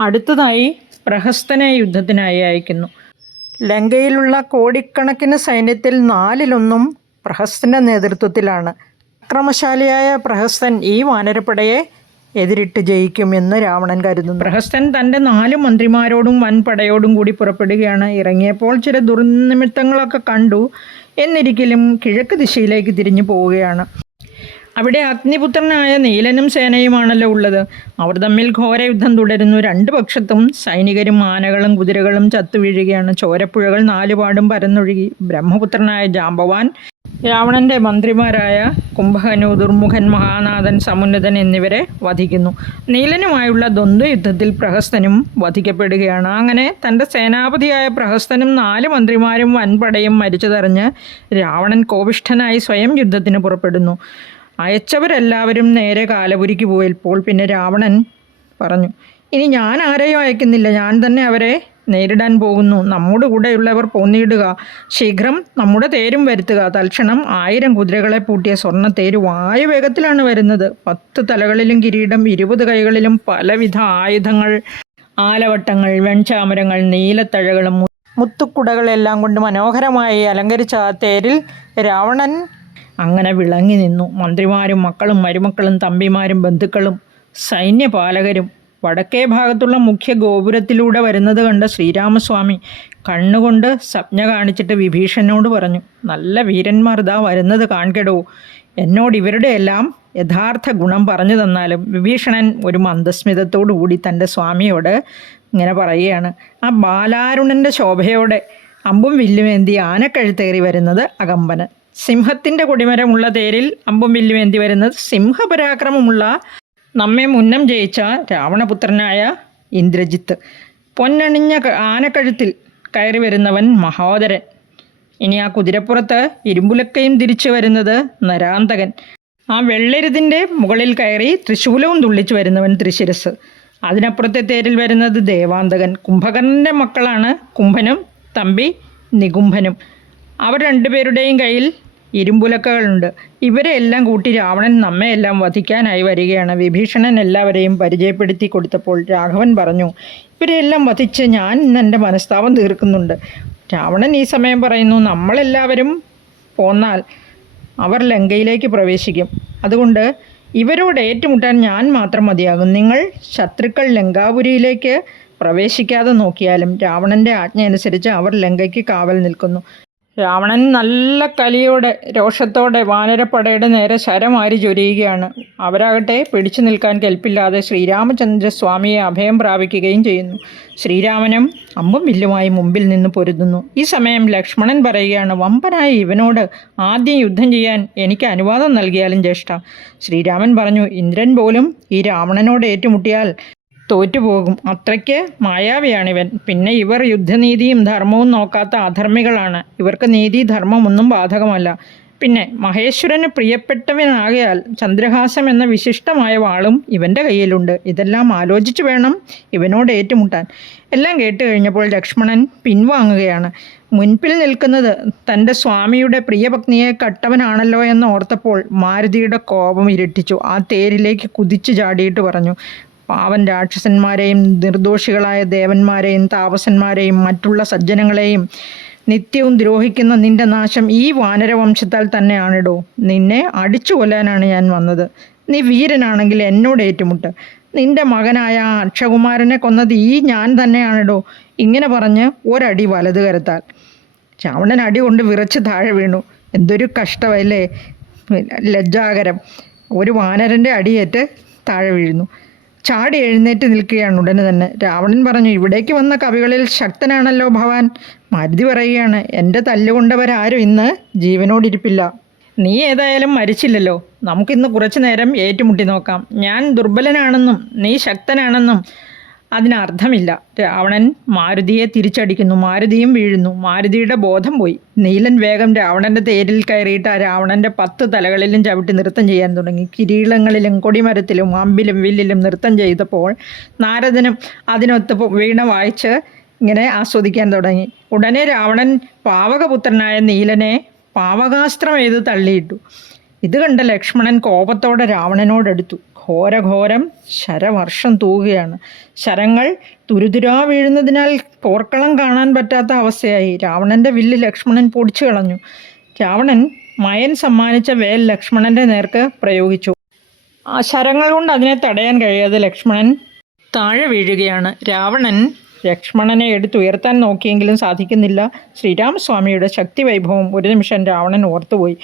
അടുത്തതായി പ്രഹസ്തനെ യുദ്ധത്തിനായി അയക്കുന്നു. ലങ്കയിലുള്ള കോടിക്കണക്കിന് സൈന്യത്തിൽ 1/4 പ്രഹസ്തൻ്റെ നേതൃത്വത്തിലാണ്. അക്രമശാലിയായ പ്രഹസ്തൻ ഈ വാനരപ്പടയെ എതിരിട്ട് ജയിക്കുമെന്ന് രാവണൻ കരുതുന്നു. പ്രഹസ്തൻ തൻ്റെ 4 മന്ത്രിമാരോടും വൻപടയോടും കൂടി പുറപ്പെടുകയാണ്. ഇറങ്ങിയപ്പോൾ ചില ദുർനിമിത്തങ്ങളൊക്കെ കണ്ടു. എന്നിരിക്കലും കിഴക്ക് ദിശയിലേക്ക് തിരിഞ്ഞു പോവുകയാണ്. അവിടെ അഗ്നിപുത്രനായ നീലനും സേനയുമാണല്ലോ ഉള്ളത്. അവർ തമ്മിൽ ഘോരയുദ്ധം തുടരുന്നു. 2 പക്ഷത്തും സൈനികരും ആനകളും കുതിരകളും ചത്തുവീഴുകയാണ്. ചോരപ്പുഴകൾ 4 പാടും പരന്നൊഴുകി. ബ്രഹ്മപുത്രനായ ജാമ്പവാൻ, രാവണൻ്റെ മന്ത്രിമാരായ കുംഭകനു, ദുർമുഖൻ, മഹാനാഥൻ, സമുന്നതൻ എന്നിവരെ വധിക്കുന്നു. നീലനുമായുള്ള ദ്വന്ദ്വയുദ്ധത്തിൽ പ്രഹസ്തനും വധിക്കപ്പെടുകയാണ്. അങ്ങനെ തൻ്റെ സേനാപതിയായ പ്രഹസ്തനും 4 മന്ത്രിമാരും വൻപടയും മരിച്ചതറിഞ്ഞ് രാവണൻ കോപിഷ്ഠനായി സ്വയം യുദ്ധത്തിന് പുറപ്പെടുന്നു. അയച്ചവരെല്ലാവരും നേരെ കാലപുരിക്ക് പോയപ്പോൾ പിന്നെ രാവണൻ പറഞ്ഞു: ഇനി ഞാൻ ആരെയും അയക്കുന്നില്ല, ഞാൻ തന്നെ അവരെ നേരിടാൻ പോകുന്നു. നമ്മുടെ കൂടെയുള്ളവർ പോന്നിടുക. ശീഘ്രം നമ്മുടെ തേരും വരുത്തുക. തൽക്ഷണം 1000 കുതിരകളെ പൂട്ടിയ സ്വർണ്ണ തേര് വായുവേഗത്തിലാണ് വരുന്നത്. 10 തലകളിലും കിരീടം, 20 കൈകളിലും പലവിധ ആയുധങ്ങൾ, ആലവട്ടങ്ങൾ, വെൺചാമരങ്ങൾ, നീലത്തഴകളും മുത്തുക്കുടകളെല്ലാം കൊണ്ട് മനോഹരമായി അലങ്കരിച്ച ആ തേരിൽ രാവണൻ അങ്ങനെ വിളങ്ങി നിന്നു. മന്ത്രിമാരും മക്കളും മരുമക്കളും തമ്പിമാരും ബന്ധുക്കളും സൈന്യപാലകരും വടക്കേ ഭാഗത്തുള്ള മുഖ്യ ഗോപുരത്തിലൂടെ വരുന്നത് കണ്ട ശ്രീരാമസ്വാമി കണ്ണുകൊണ്ട് സംജ്ഞ കാണിച്ചിട്ട് വിഭീഷണനോട് പറഞ്ഞു: നല്ല വീരന്മാർ ഇതാ വരുന്നത് കാൺകെടോ. എന്നോട് ഇവരുടെ എല്ലാം യഥാർത്ഥ ഗുണം പറഞ്ഞു തന്നാലും. വിഭീഷണൻ ഒരു മന്ദസ്മിതത്തോടു കൂടി തൻ്റെ സ്വാമിയോട് ഇങ്ങനെ പറയുകയാണ്. ആ ബാലാരുണൻ്റെ ശോഭയോടെ അമ്പും വില്ലുമേന്തി ആനക്കഴുത്തേറി വരുന്നത് അകമ്പനൻ. സിംഹത്തിൻ്റെ കൊടിമരമുള്ള തേരിൽ അമ്പും വില്ലുമേന്തി വരുന്നത് സിംഹപരാക്രമമുള്ള നമ്മെ മുന്നം ജയിച്ച രാവണപുത്രനായ ഇന്ദ്രജിത്ത്. പൊന്നണിഞ്ഞ ആനക്കഴുത്തിൽ കയറി വരുന്നവൻ മഹോദരൻ. ഇനി ആ കുതിരപ്പുറത്ത് ഇരുമ്പുലക്കയും തിരിച്ചു വരുന്നത് നരാന്തകൻ. ആ വെള്ളെരുതിൻ്റെ മുകളിൽ കയറി തൃശൂലവും തുള്ളിച്ചു വരുന്നവൻ തൃശിരസ്. അതിനപ്പുറത്തെ തേരിൽ വരുന്നത് ദേവാന്തകൻ. കുംഭകർണൻ്റെ മക്കളാണ് കുംഭനും തമ്പി നികുംഭനും. അവർ 2 പേരുടെയും കയ്യിൽ ഇരുമ്പുലക്കകളുണ്ട്. ഇവരെ എല്ലാം കൂട്ടി രാവണൻ നമ്മെയെല്ലാം വധിക്കാനായി വരികയാണ്. വിഭീഷണൻ എല്ലാവരെയും പരിചയപ്പെടുത്തി കൊടുത്തപ്പോൾ രാഘവൻ പറഞ്ഞു: ഇവരെയെല്ലാം വധിച്ച് ഞാൻ ഇന്ന് എൻ്റെ മനസ്താപം തീർക്കുന്നുണ്ട്. രാവണൻ ഈ സമയം പറയുന്നു: നമ്മളെല്ലാവരും പോന്നാൽ അവർ ലങ്കയിലേക്ക് പ്രവേശിക്കും. അതുകൊണ്ട് ഇവരോട് ഏറ്റുമുട്ടാൻ ഞാൻ മാത്രം മതിയാകും. നിങ്ങൾ ശത്രുക്കൾ ലങ്കാപുരിയിലേക്ക് പ്രവേശിക്കാതെ നോക്കിയാലും രാവണൻ്റെ ആജ്ഞ അനുസരിച്ച് അവർ ലങ്കയ്ക്ക് കാവൽ നിൽക്കുന്നു. രാവണൻ നല്ല കലിയോടെ രോഷത്തോടെ വാനരപ്പടയുടെ നേരെ ശരമാരി ചൊരിയുകയാണ്. അവരാകട്ടെ പിടിച്ചു നിൽക്കാൻ കെൽപ്പില്ലാതെ ശ്രീരാമചന്ദ്രസ്വാമിയെ അഭയം പ്രാപിക്കുകയും ചെയ്യുന്നു. ശ്രീരാമനും അമ്പും വില്ലുമായി മുമ്പിൽ നിന്ന് പൊരുതുന്നു. ഈ സമയം ലക്ഷ്മണൻ പറയുകയാണ്, വമ്പനായ ഇവനോട് ആദ്യം യുദ്ധം ചെയ്യാൻ എനിക്ക് അനുവാദം നൽകിയാലും ജ്യേഷ്ഠ. ശ്രീരാമൻ പറഞ്ഞു, ഇന്ദ്രൻ പോലും ഈ രാവണനോട് ഏറ്റുമുട്ടിയാൽ തോറ്റുപോകും. അത്രയ്ക്ക് മായാവിയാണിവൻ. പിന്നെ ഇവർ യുദ്ധനീതിയും ധർമ്മവും നോക്കാത്ത അധർമ്മികളാണ്. ഇവർക്ക് നീതി ധർമ്മമൊന്നും ബാധകമല്ല. പിന്നെ മഹേശ്വരന് പ്രിയപ്പെട്ടവനാകയാൽ ചന്ദ്രഹാസം എന്ന വിശിഷ്ടമായ വാളും ഇവൻ്റെ കയ്യിലുണ്ട്. ഇതെല്ലാം ആലോചിച്ചു വേണം ഇവനോട് ഏറ്റുമുട്ടാൻ. എല്ലാം കേട്ട് കഴിഞ്ഞപ്പോൾ ലക്ഷ്മണൻ പിൻവാങ്ങുകയാണ്. മുൻപിൽ നിൽക്കുന്നത് തൻ്റെ സ്വാമിയുടെ പ്രിയപത്നിയെ കട്ടവനാണല്ലോ എന്ന് ഓർത്തപ്പോൾ മാരുതിയുടെ കോപം ഇരട്ടിച്ചു. ആ തേരിലേക്ക് കുതിച്ചു ചാടിയിട്ട് പറഞ്ഞു, പാവൻ രാക്ഷസന്മാരെയും നിർദോഷികളായ ദേവന്മാരെയും താപസന്മാരെയും മറ്റുള്ള സജ്ജനങ്ങളെയും നിത്യവും ദ്രോഹിക്കുന്ന നിന്റെ നാശം ഈ വാനരവംശത്താൽ തന്നെയാണിടോ. നിന്നെ അടിച്ചു കൊല്ലാനാണ് ഞാൻ വന്നത്. നീ വീരനാണെങ്കിൽ എന്നോട് ഏറ്റുമുട്ട്. നിന്റെ മകനായ അക്ഷകുമാരനെ കൊന്നത് ഈ ഞാൻ തന്നെയാണിടോ. ഇങ്ങനെ പറഞ്ഞ് ഒരടി വലത് കരത്താൽ. രാവണൻ അടി കൊണ്ട് വിറച്ച് താഴെ വീണു. എന്തൊരു കഷ്ടമല്ലേ, ലജ്ജാകരം. ഒരു വാനരൻ്റെ അടിയേറ്റ് താഴെ വീഴുന്നു. ചാടി എഴുന്നേറ്റ് നിൽക്കുകയാണ് ഉടനെ തന്നെ. രാവണൻ പറഞ്ഞു, ഇവിടേക്ക് വന്ന കവികളിൽ ശക്തനാണല്ലോ ഭവാൻ. മാരുതി പറയുകയാണ്, എൻ്റെ തല്ലുകൊണ്ടവരാരും ഇന്ന് ജീവനോടിരിപ്പില്ല. നീ ഏതായാലും മരിച്ചില്ലല്ലോ. നമുക്കിന്ന് കുറച്ചു നേരം ഏറ്റുമുട്ടി നോക്കാം. ഞാൻ ദുർബലനാണെന്നും നീ ശക്തനാണെന്നും അതിനർത്ഥമില്ല. രാവണൻ മാരുതിയെ തിരിച്ചടിക്കുന്നു. മാരുതിയും വീഴുന്നു. മാരുതിയുടെ ബോധം പോയി. നീലൻ വേഗം രാവണൻ്റെ തേരിൽ കയറിയിട്ട് ആ രാവണൻ്റെ 10 തലകളിലും ചവിട്ടി നൃത്തം ചെയ്യാൻ തുടങ്ങി. കിരീടങ്ങളിലും കൊടിമരത്തിലും അമ്പിലും വില്ലിലും നൃത്തം ചെയ്തപ്പോൾ നാരദനും അതിനൊത്ത് വീണ വായിച്ച് ഇങ്ങനെ ആസ്വദിക്കാൻ തുടങ്ങി. ഉടനെ രാവണൻ പാവകപുത്രനായ നീലനെ പാവകാസ്ത്രം എയ്ത് തള്ളിയിട്ടു. ഇത് കണ്ട ലക്ഷ്മണൻ കോപത്തോടെ രാവണനോടെടുത്തു. ഘോരഘോരം ശരവർഷം തൂകുകയാണ്. ശരങ്ങൾ തുരുതുരാ വീഴുന്നതിനാൽ പോർക്കളം കാണാൻ പറ്റാത്ത അവസ്ഥയായി. രാവണൻ്റെ വില്ല് ലക്ഷ്മണൻ പൊടിച്ചു കളഞ്ഞു. രാവണൻ മയൻ സമ്മാനിച്ച വേൽ ലക്ഷ്മണൻ്റെ നേർക്ക് പ്രയോഗിച്ചു. ആ ശരങ്ങൾ കൊണ്ട് അതിനെ തടയാൻ കഴിയാതെ ലക്ഷ്മണൻ താഴെ വീഴുകയാണ്. രാവണൻ ലക്ഷ്മണനെ എടുത്തുയർത്താൻ നോക്കിയെങ്കിലും സാധിക്കുന്നില്ല. ശ്രീരാമസ്വാമിയുടെ ശക്തി വൈഭവം ഒരു നിമിഷം രാവണൻ ഓർത്തുപോയി.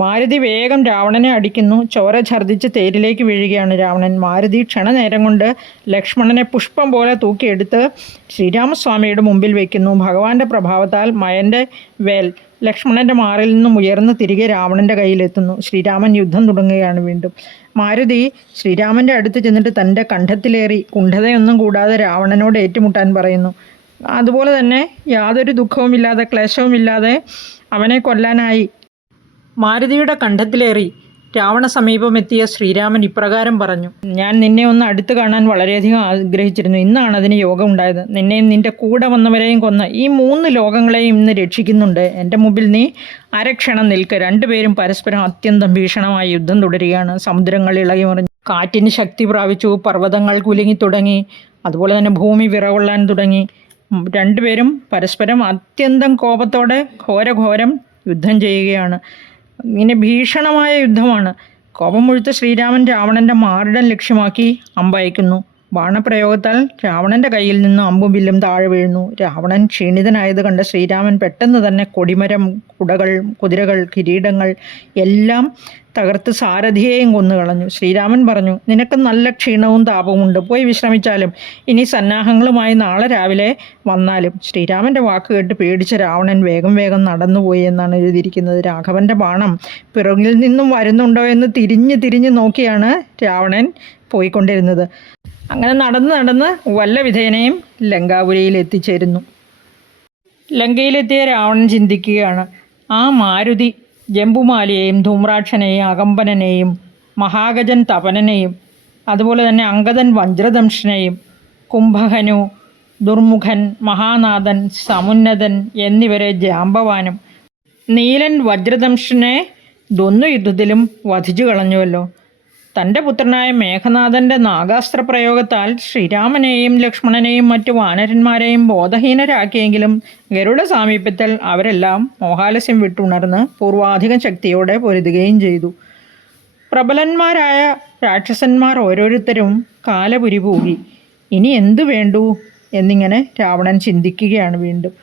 മാരുതി വേഗം രാവണനെ അടിക്കുന്നു. ചോര ഛർദ്ദിച്ച് തേരിലേക്ക് വീഴുകയാണ് രാവണൻ. മാരുതി ക്ഷണനേരം കൊണ്ട് ലക്ഷ്മണനെ പുഷ്പം പോലെ തൂക്കിയെടുത്ത് ശ്രീരാമസ്വാമിയുടെ മുമ്പിൽ വയ്ക്കുന്നു. ഭഗവാന്റെ പ്രഭാവത്താൽ മയൻ്റെ വേൽ ലക്ഷ്മണൻ്റെ മാറിൽ നിന്നും ഉയർന്ന് തിരികെ രാവണൻ്റെ കയ്യിലെത്തുന്നു. ശ്രീരാമൻ യുദ്ധം തുടങ്ങുകയാണ് വീണ്ടും. മാരുതി ശ്രീരാമൻ്റെ അടുത്ത് ചെന്നിട്ട് തൻ്റെ കണ്ഠത്തിലേറി കുണ്ഠതയൊന്നും കൂടാതെ രാവണനോട് ഏറ്റുമുട്ടാൻ പറയുന്നു. അതുപോലെ തന്നെ യാതൊരു ദുഃഖവുമില്ലാതെ ക്ലേശവുമില്ലാതെ അവനെ കൊല്ലാനായി മാരുതിയുടെ കണ്ഠത്തിലേറി രാവണ സമീപമെത്തിയ ശ്രീരാമൻ ഇപ്രകാരം പറഞ്ഞു, ഞാൻ നിന്നെ ഒന്ന് അടുത്ത് കാണാൻ വളരെയധികം ആഗ്രഹിച്ചിരുന്നു. ഇന്നാണ് അതിന് യോഗം ഉണ്ടായത്. നിന്നെയും നിൻ്റെ കൂടെ വന്നവരെയും കൊന്ന് ഈ 3 ലോകങ്ങളെയും ഇന്ന് രക്ഷിക്കുന്നുണ്ട്. എൻ്റെ മുമ്പിൽ നീ അരക്ഷണം നിൽക്ക്. രണ്ടുപേരും പരസ്പരം അത്യന്തം ഭീഷണമായ യുദ്ധം തുടരുകയാണ്. സമുദ്രങ്ങൾ ഇളകി മറിഞ്ഞു, കാറ്റിന് ശക്തി പ്രാപിച്ചു, പർവ്വതങ്ങൾ കുലുങ്ങി തുടങ്ങി, അതുപോലെ തന്നെ ഭൂമി വിറകൊള്ളാൻ തുടങ്ങി. രണ്ടുപേരും പരസ്പരം അത്യന്തം കോപത്തോടെ ഘോരഘോരം യുദ്ധം ചെയ്യുകയാണ്. ഇങ്ങനെ ഭീഷണമായ യുദ്ധമാണ്. കോപം മുഴുത്ത ശ്രീരാമൻ രാവണൻ്റെ മാറിടം ലക്ഷ്യമാക്കി അമ്പയക്കുന്നു. ബാണപ്രയോഗത്താൽ രാവണൻ്റെ കയ്യിൽ നിന്നും അമ്പും വില്ലും താഴെ വീഴുന്നു. രാവണൻ ക്ഷീണിതനായത് കണ്ട് ശ്രീരാമൻ പെട്ടെന്ന് തന്നെ കൊടിമരം, കുടകൾ, കുതിരകൾ, കിരീടങ്ങൾ എല്ലാം തകർത്ത് സാരഥിയെയും കൊന്നുകളഞ്ഞു. ശ്രീരാമൻ പറഞ്ഞു, നിനക്ക് നല്ല ക്ഷീണവും താപവുമുണ്ട്, പോയി വിശ്രമിച്ചാലും ഇനി സന്നാഹങ്ങളുമായി നാളെ രാവിലെ വന്നാലും. ശ്രീരാമൻ്റെ വാക്ക് കേട്ട് പേടിച്ച രാവണൻ വേഗം വേഗം നടന്നുപോയി എന്നാണ് എഴുതിയിരിക്കുന്നത്. രാഘവൻ്റെ ബാണം പിറകിൽ നിന്നും വരുന്നുണ്ടോ എന്ന് തിരിഞ്ഞ് നോക്കിയാണ് രാവണൻ പോയിക്കൊണ്ടിരുന്നത്. അങ്ങനെ നടന്ന് വല്ല വിധേനയും ലങ്കാപുരിയിൽ എത്തിച്ചേരുന്നു. ലങ്കയിലെത്തിയ രാവണൻ ചിന്തിക്കുകയാണ്, ആ മാരുതി ജംബുമാലിയെയും ധൂമ്രാക്ഷനെയും അകമ്പനെയും മഹാഗജൻ തപനനെയും അതുപോലെ തന്നെ അങ്കദൻ വജ്രദംഷനെയും കുംഭകനു, ദുർമുഖൻ, മഹാനാഥൻ, സമുന്നതൻ എന്നിവരെ ജാമ്പവാനും നീലൻ വജ്രദംഷനെ ദ്വന്ദ്വയുദ്ധത്തിലും വധിച്ചു കളഞ്ഞുവല്ലോ. തൻ്റെ പുത്രനായ മേഘനാഥൻ്റെ നാഗാസ്ത്ര പ്രയോഗത്താൽ ശ്രീരാമനെയും ലക്ഷ്മണനെയും മറ്റു വാനരന്മാരെയും ബോധഹീനരാക്കിയെങ്കിലും ഗരുഡ സാമീപ്യത്തിൽ അവരെല്ലാം മോഹാലസ്യം വിട്ടുണർന്ന് പൂർവാധികം ശക്തിയോടെ പൊരുതുകയും ചെയ്തു. പ്രബലന്മാരായ രാക്ഷസന്മാർ ഓരോരുത്തരും കാലപുരി പൂകി. ഇനി എന്തു വേണ്ടു എന്നിങ്ങനെ രാവണൻ ചിന്തിക്കുകയാണ് വീണ്ടും.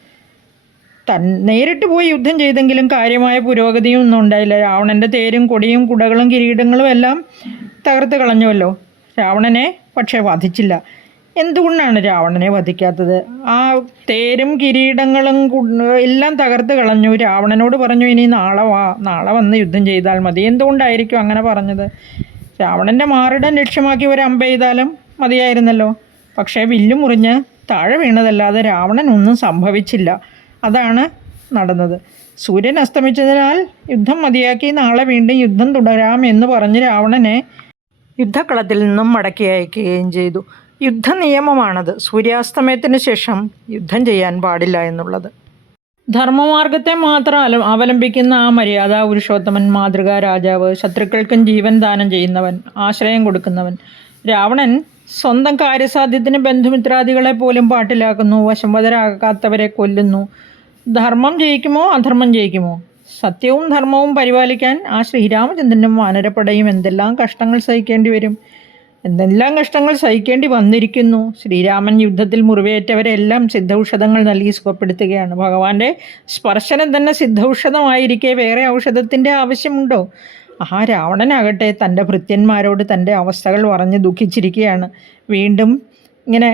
നേരിട്ട് പോയി യുദ്ധം ചെയ്തെങ്കിലും കാര്യമായ പുരോഗതിയും ഒന്നും ഉണ്ടായില്ല. രാവണൻ്റെ തേരും കൊടിയും കുടകളും കിരീടങ്ങളും എല്ലാം തകർത്ത് കളഞ്ഞുവല്ലോ. രാവണനെ പക്ഷേ വധിച്ചില്ല. എന്തുകൊണ്ടാണ് രാവണനെ വധിക്കാത്തത്? ആ തേരും കിരീടങ്ങളും എല്ലാം തകർത്ത് കളഞ്ഞു. രാവണനോട് പറഞ്ഞു, ഇനി നാളെ വന്ന് യുദ്ധം ചെയ്താൽ മതി. എന്തുകൊണ്ടായിരിക്കും അങ്ങനെ പറഞ്ഞത്? രാവണൻ്റെ മാറിടം ലക്ഷ്യമാക്കി ഒരു അമ്പെയ്താലും മതിയായിരുന്നല്ലോ. പക്ഷേ വില്ലു മുറിഞ്ഞ് താഴെ വീണതല്ലാതെ രാവണനൊന്നും സംഭവിച്ചില്ല. അതാണ് നടന്നത്. സൂര്യൻ അസ്തമിച്ചതിനാൽ യുദ്ധം മതിയാക്കി നാളെ വീണ്ടും യുദ്ധം തുടരാം എന്ന് പറഞ്ഞ് രാവണനെ യുദ്ധക്കളത്തിൽ നിന്നും മടക്കി അയക്കുകയും ചെയ്തു. യുദ്ധനിയമമാണത്. സൂര്യാസ്തമയത്തിന് ശേഷം യുദ്ധം ചെയ്യാൻ പാടില്ല എന്നുള്ളത്. ധർമ്മമാർഗത്തെ മാത്രം അവലംബിക്കുന്ന ആ മര്യാദാ പുരുഷോത്തമൻ, മാതൃകാ രാജാവ്, ശത്രുക്കൾക്കും ജീവൻ ദാനം ചെയ്യുന്നവൻ, ആശ്രയം കൊടുക്കുന്നവൻ രാവണൻ സ്വന്തം കാര്യസാധ്യത്തിന് ബന്ധുമിത്രാദികളെ പോലും പാട്ടിലാക്കുന്നു, വശംവദരാകാത്തവരെ കൊല്ലുന്നു. ധർമ്മം ജയിക്കുമോ അധർമ്മം ജയിക്കുമോ? സത്യവും ധർമ്മവും പരിപാലിക്കാൻ ആ ശ്രീരാമചന്ദ്രനും വാനരപ്പടയും എന്തെല്ലാം കഷ്ടങ്ങൾ സഹിക്കേണ്ടി വരും, എന്തെല്ലാം കഷ്ടങ്ങൾ സഹിക്കേണ്ടി വന്നിരിക്കുന്നു. ശ്രീരാമൻ യുദ്ധത്തിൽ മുറിവേറ്റവരെല്ലാം സിദ്ധൌഷധങ്ങൾ നൽകി സുഖപ്പെടുത്തുകയാണ്. ഭഗവാന്റെ സ്പർശനം തന്നെ സിദ്ധൌഷധമായിരിക്കെ വേറെ ഔഷധത്തിൻ്റെ ആവശ്യമുണ്ടോ? ആ രാവണനാകട്ടെ തൻ്റെ ഭൃത്യന്മാരോട് തൻ്റെ അവസ്ഥകൾ പറഞ്ഞ് ദുഃഖിച്ചിരിക്കുകയാണ്. വീണ്ടും ഇങ്ങനെ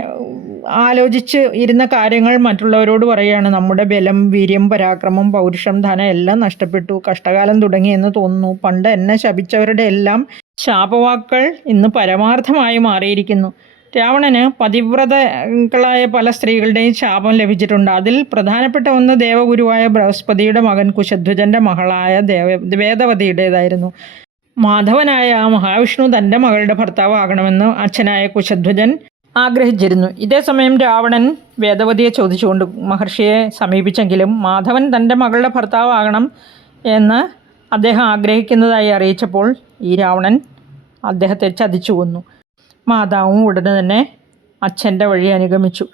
ആലോചിച്ച് ഇരുന്ന കാര്യങ്ങൾ മറ്റുള്ളവരോട് പറയുകയാണ്. നമ്മുടെ ബലം, വീര്യം, പരാക്രമം, പൗരുഷം, ധനം എല്ലാം നഷ്ടപ്പെട്ടു. കഷ്ടകാലം തുടങ്ങിയെന്ന് തോന്നുന്നു. പണ്ട് എന്നെ ശപിച്ചവരുടെ എല്ലാം ശാപവാക്കൾ ഇന്ന് പരമാർത്ഥമായി മാറിയിരിക്കുന്നു. രാവണന് പതിവ്രതകളായ പല സ്ത്രീകളുടെയും ശാപം ലഭിച്ചിട്ടുണ്ട്. അതിൽ പ്രധാനപ്പെട്ട ഒന്ന് ദേവഗുരുവായ ബൃഹസ്പതിയുടെ മകൻ കുശധ്വജൻ്റെ മകളായ വേദവതിയുടേതായിരുന്നു. മാധവനായ ആ മഹാവിഷ്ണു തൻ്റെ മകളുടെ ഭർത്താവാകണമെന്ന് അച്ഛനായ കുശധ്വജൻ ആഗ്രഹിച്ചിരുന്നു. ഇതേസമയം രാവണൻ വേദവതിയെ ചോദിച്ചുകൊണ്ട് മഹർഷിയെ സമീപിച്ചെങ്കിലും മാധവൻ തൻ്റെ മകളുടെ ഭർത്താവാകണം എന്ന് അദ്ദേഹം ആഗ്രഹിക്കുന്നതായി അറിയിച്ചപ്പോൾ ഈ രാവണൻ അദ്ദേഹത്തെ ചതിച്ചു കൊന്നു. മാതാവും ഉടനെ തന്നെ അച്ഛൻ്റെ വഴി അനുഗമിച്ചു.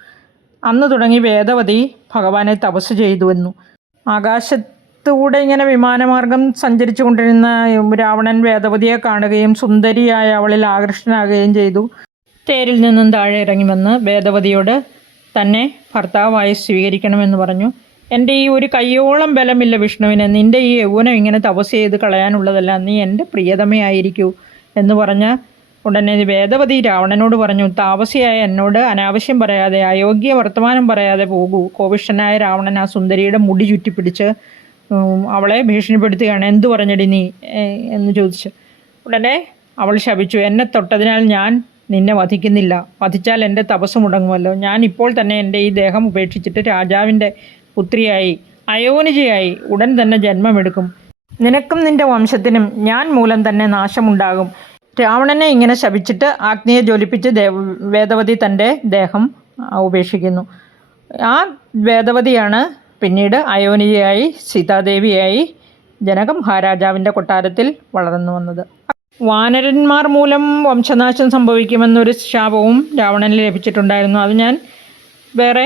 അന്ന് തുടങ്ങി വേദവതി ഭഗവാനെ തപസ് ചെയ്തുവെന്നു. ആകാശത്തൂടെ ഇങ്ങനെ വിമാനമാർഗം സഞ്ചരിച്ചു കൊണ്ടിരുന്ന രാവണൻ വേദവതിയെ കാണുകയും സുന്ദരിയായ അവളിൽ ആകൃഷ്ടനാകുകയും ചെയ്തു. തേരിൽ നിന്നും താഴെ ഇറങ്ങി വന്ന് വേദവതിയോട് തന്നെ ഭർത്താവായി സ്വീകരിക്കണമെന്ന് പറഞ്ഞു. എൻ്റെ ഈ ഒരു കയ്യോളം ബലമില്ല വിഷ്ണുവിന്, നിൻ്റെ ഈ യൗവനം ഇങ്ങനെ തപസ് ചെയ്ത് കളയാനുള്ളതല്ല, നീ എൻ്റെ പ്രിയതമയായിരിക്കൂ എന്ന് പറഞ്ഞ് ഉടനെ വേദവതി രാവണനോട് പറഞ്ഞു, താപസിയായ എന്നോട് അനാവശ്യം പറയാതെ, അയോഗ്യ വർത്തമാനം പറയാതെ പോകൂ. കോപിഷ്ഠനായ രാവണൻ ആ സുന്ദരിയുടെ മുടി ചുറ്റിപ്പിടിച്ച് അവളെ ഭീഷണിപ്പെടുത്തുകയാണ്. എന്തു പറഞ്ഞടി നീ എന്ന് ചോദിച്ചു. ഉടനെ അവൾ ശപിച്ചു, എന്നെ തൊട്ടതിനാൽ ഞാൻ നിന്നെ വധിക്കുന്നില്ല. വധിച്ചാൽ എൻ്റെ തപസ് മുടങ്ങുമല്ലോ. ഞാൻ ഇപ്പോൾ തന്നെ എൻ്റെ ഈ ദേഹം ഉപേക്ഷിച്ചിട്ട് രാജാവിൻ്റെ പുത്രിയായി അയോനിജയായി ഉടൻ തന്നെ ജന്മമെടുക്കും. നിനക്കും നിൻ്റെ വംശത്തിനും ഞാൻ മൂലം തന്നെ നാശമുണ്ടാകും. രാവണനെ ഇങ്ങനെ ശപിച്ചിട്ട് അഗ്നിയെ ജ്വലിപ്പിച്ച് വേദവതി തൻ്റെ ദേഹം ഉപേക്ഷിക്കുന്നു. ആ വേദവതിയാണ് പിന്നീട് അയോനിജയായി സീതാദേവിയായി ജനക മഹാരാജാവിൻ്റെ കൊട്ടാരത്തിൽ വളർന്നു വന്നത്. വാനരന്മാർ മൂലം വംശനാശം സംഭവിക്കുമെന്നൊരു ശാപവും രാവണന് ലഭിച്ചിട്ടുണ്ടായിരുന്നു. അത് ഞാൻ വേറെ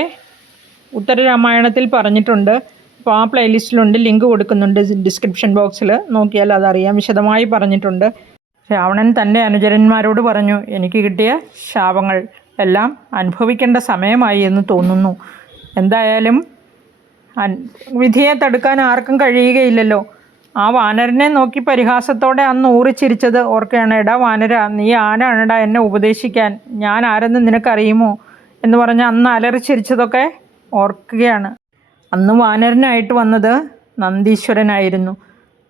ഉത്തരരാമായണത്തിൽ പറഞ്ഞിട്ടുണ്ട്. അപ്പോൾ ആ പ്ലേലിസ്റ്റിലുണ്ട്, ലിങ്ക് കൊടുക്കുന്നുണ്ട് ഡിസ്ക്രിപ്ഷൻ ബോക്സിൽ, നോക്കിയാൽ അതറിയാം. വിശദമായി പറഞ്ഞിട്ടുണ്ട്. രാവണൻ തൻ്റെ അനുചരന്മാരോട് പറഞ്ഞു, എനിക്ക് കിട്ടിയ ശാപങ്ങൾ എല്ലാം അനുഭവിക്കേണ്ട സമയമായി എന്ന് തോന്നുന്നു. എന്തായാലും വിധിയെ തടുക്കാൻ ആർക്കും കഴിയുകയില്ലല്ലോ. ആ വാനരനെ നോക്കി പരിഹാസത്തോടെ അന്ന് ഊറിച്ചിരിച്ചത് ഓർക്കുകയാണ്. എടാ വാനര, നീ ആരാണെടാ എന്നെ ഉപദേശിക്കാൻ? ഞാൻ ആരെന്ന് നിനക്കറിയുമോ എന്ന് പറഞ്ഞ് അന്ന് അലറിച്ചിരിച്ചതൊക്കെ ഓർക്കുകയാണ്. അന്ന് വാനരനായിട്ട് വന്നത് നന്ദീശ്വരനായിരുന്നു.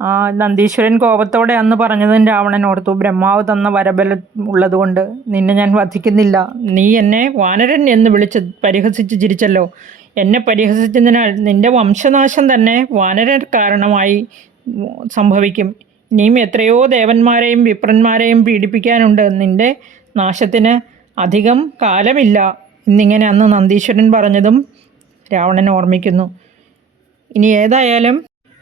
ആ നന്ദീശ്വരൻ കോപത്തോടെ അന്ന് പറഞ്ഞതും രാവണൻ ഓർത്തു. ബ്രഹ്മാവ് തന്ന വരബലം ഉള്ളതുകൊണ്ട് നിന്നെ ഞാൻ വധിക്കുന്നില്ല. നീ എന്നെ വാനരൻ എന്ന് വിളിച്ച് പരിഹസിച്ച് ചിരിച്ചല്ലോ. എന്നെ പരിഹസിച്ചതിനാൽ നിൻ്റെ വംശനാശം തന്നെ വാനരൻ കാരണമായി സംഭവിക്കും. ഇനിയും എത്രയോ ദേവന്മാരെയും വിപ്രന്മാരെയും പീഡിപ്പിക്കാനുണ്ട്. നിൻ്റെ നാശത്തിന് അധികം കാലമില്ല എന്നിങ്ങനെ അന്ന് നന്ദീശ്വരൻ പറഞ്ഞതും രാവണൻ ഓർമ്മിക്കുന്നു. ഇനി